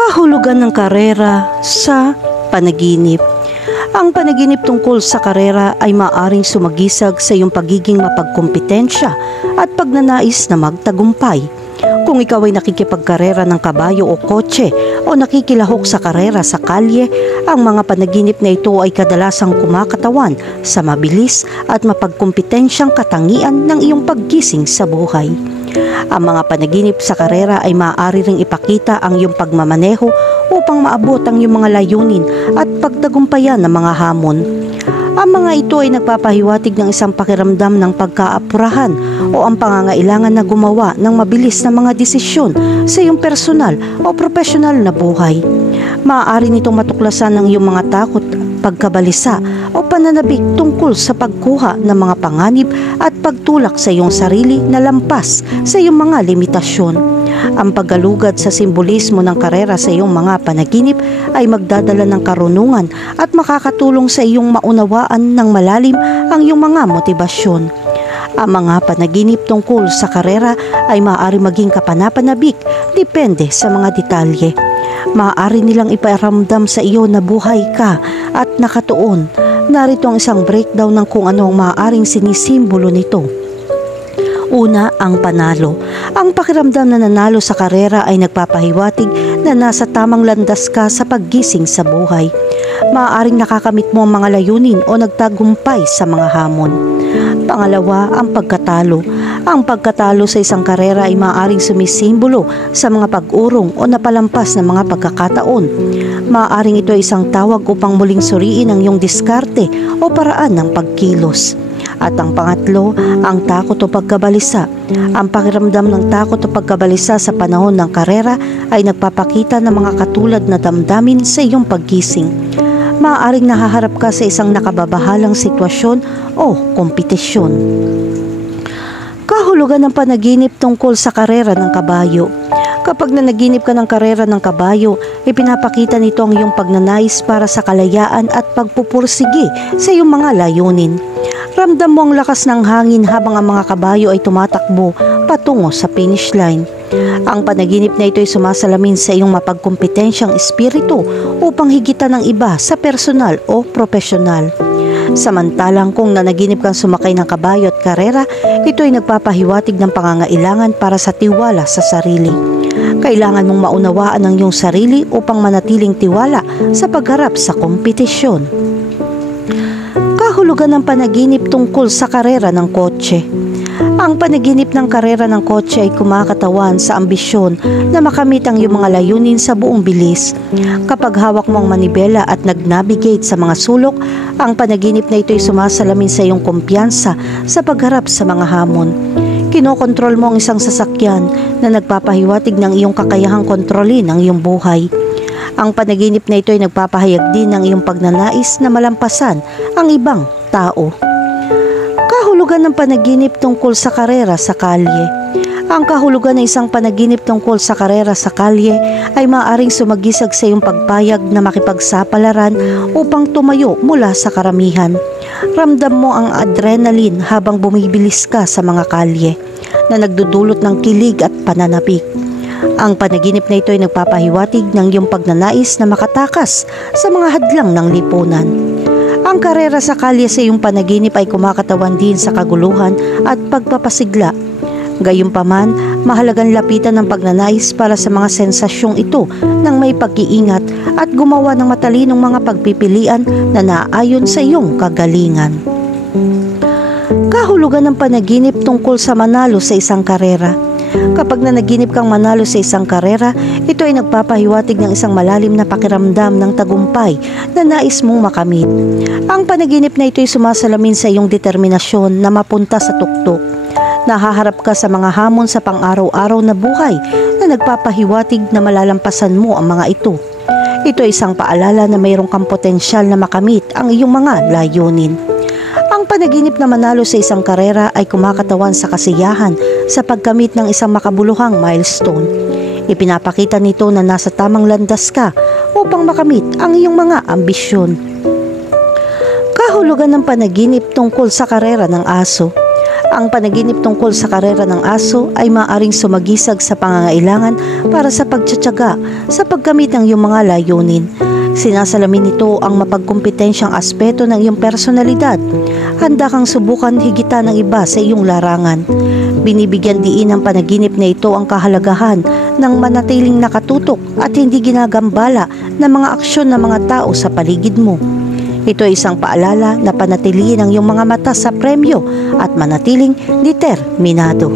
Kahulugan ng karera sa panaginip. Ang panaginip tungkol sa karera ay maaaring sumagisag sa iyong pagiging mapagkumpetensya at pagnanais na magtagumpay. Kung ikaw ay nakikipagkarera ng kabayo o kotse o nakikilahok sa karera sa kalye, ang mga panaginip na ito ay kadalasang kumakatawan sa mabilis at mapagkumpetensyang katangian ng iyong paggising sa buhay. Ang mga panaginip sa karera ay maaari ring ipakita ang iyong pagmamaneho upang maabot ang iyong mga layunin at pagtagumpayan ng mga hamon. Ang mga ito ay nagpapahiwatig ng isang pakiramdam ng pagkaapurahan o ang pangangailangan na gumawa ng mabilis na mga desisyon sa iyong personal o profesional na buhay. Maaari nitong matuklasan ng iyong mga takot, pagkabalisa o pananabik tungkol sa pagkuha ng mga panganib at pagtulak sa iyong sarili na lampas sa iyong mga limitasyon. Ang paggalugad sa simbolismo ng karera sa iyong mga panaginip ay magdadala ng karunungan at makakatulong sa iyong maunawaan ng malalim ang iyong mga motibasyon. Ang mga panaginip tungkol sa karera ay maaari maging kapanapanabik depende sa mga detalye. Maaari nilang iparamdam sa iyo na buhay ka at nakatuon. Narito ang isang breakdown ng kung ano ang maaaring sinisimbolo nito. Una, ang panalo. Ang pakiramdam na nanalo sa karera ay nagpapahiwatig na nasa tamang landas ka sa paggising sa buhay. Maaaring nakakamit mo ang mga layunin o nagtagumpay sa mga hamon. Pangalawa, ang pagkatalo. Ang pagkatalo sa isang karera ay maaaring sumisimbolo sa mga pag-urong o napalampas na mga pagkakataon. Maaaring ito ay isang tawag upang muling suriin ang iyong diskarte o paraan ng pagkilos. At ang pangatlo, ang takot o pagkabalisa. Ang pakiramdam ng takot o pagkabalisa sa panahon ng karera ay nagpapakita ng mga katulad na damdamin sa iyong paggising. Maaaring nahaharap ka sa isang nakababahalang sitwasyon o kompetisyon. Kahulugan ng panaginip tungkol sa karera ng kabayo. Kapag nanaginip ka ng karera ng kabayo, ipinapakita nito ang iyong pagnanais para sa kalayaan at pagpupursige sa iyong mga layunin. Ramdam mo ang lakas ng hangin habang ang mga kabayo ay tumatakbo patungo sa finish line. Ang panaginip na ito ay sumasalamin sa iyong mapagkumpetensyang espiritu upang higitan ng iba sa personal o profesional. Samantalang kung nanaginip kang sumakay ng kabayo at karera, ito ay nagpapahiwatig ng pangangailangan para sa tiwala sa sarili. Kailangan mong maunawaan ang iyong sarili upang manatiling tiwala sa pagharap sa kompetisyon. Kahulugan ng panaginip tungkol sa karera ng kotse. Ang panaginip ng karera ng kotse ay kumakatawan sa ambisyon na makamit ang iyong mga layunin sa buong bilis. Kapag hawak mo ang manibela at nag-navigate sa mga sulok, ang panaginip na ito ay sumasalamin sa iyong kumpiyansa sa pagharap sa mga hamon. Kinokontrol mo ang isang sasakyan na nagpapahiwatig ng iyong kakayahang kontrolin ang iyong buhay. Ang panaginip na ito ay nagpapahayag din ng iyong pagnanais na malampasan ang ibang tao. Kahulugan ng panaginip tungkol sa karera sa kalye. Ang kahulugan ng isang panaginip tungkol sa karera sa kalye ay maaaring sumagisag sa iyong pagpayag na makipagsapalaran upang tumayo mula sa karamihan. Ramdam mo ang adrenaline habang bumibilis ka sa mga kalye na nagdudulot ng kilig at pananabik. Ang panaginip na ito ay nagpapahiwatig ng iyong pagnanais na makatakas sa mga hadlang ng lipunan. Ang karera sa kalye sa iyong panaginip ay kumakatawan din sa kaguluhan at pagpapasigla. Gayunpaman, mahalagang lapitan ng pagnanais para sa mga sensasyong ito ng may pag-iingat at gumawa ng matalinong mga pagpipilian na naaayon sa iyong kagalingan. Kahulugan ng panaginip tungkol sa manalo sa isang karera. Kapag nanaginip kang manalo sa isang karera, ito ay nagpapahiwatig ng isang malalim na pakiramdam ng tagumpay na nais mong makamit. Ang panaginip na ito ay sumasalamin sa iyong determinasyon na mapunta sa tuktok. Nahaharap ka sa mga hamon sa pang-araw-araw na buhay na nagpapahiwatig na malalampasan mo ang mga ito. Ito ay isang paalala na mayroong kang potensyal na makamit ang iyong mga layunin. Ang panaginip na manalo sa isang karera ay kumakatawan sa kasiyahan sa pagkamit ng isang makabuluhang milestone. Ipinapakita nito na nasa tamang landas ka upang makamit ang iyong mga ambisyon. Kahulugan ng panaginip tungkol sa karera ng aso. Ang panaginip tungkol sa karera ng aso ay maaaring sumagisag sa pangangailangan para sa pagtsatsaga sa pagkamit ng iyong mga layunin. Sinasalamin nito ang mapagkumpetensyang aspeto ng iyong personalidad. Handa kang subukan higitan ng iba sa iyong larangan. Binibigyan diin ng panaginip na ito ang kahalagahan ng manatiling nakatutok at hindi ginagambala ng mga aksyon ng mga tao sa paligid mo. Ito ay isang paalala na panatilihin ang iyong mga mata sa premyo at manatiling determinado.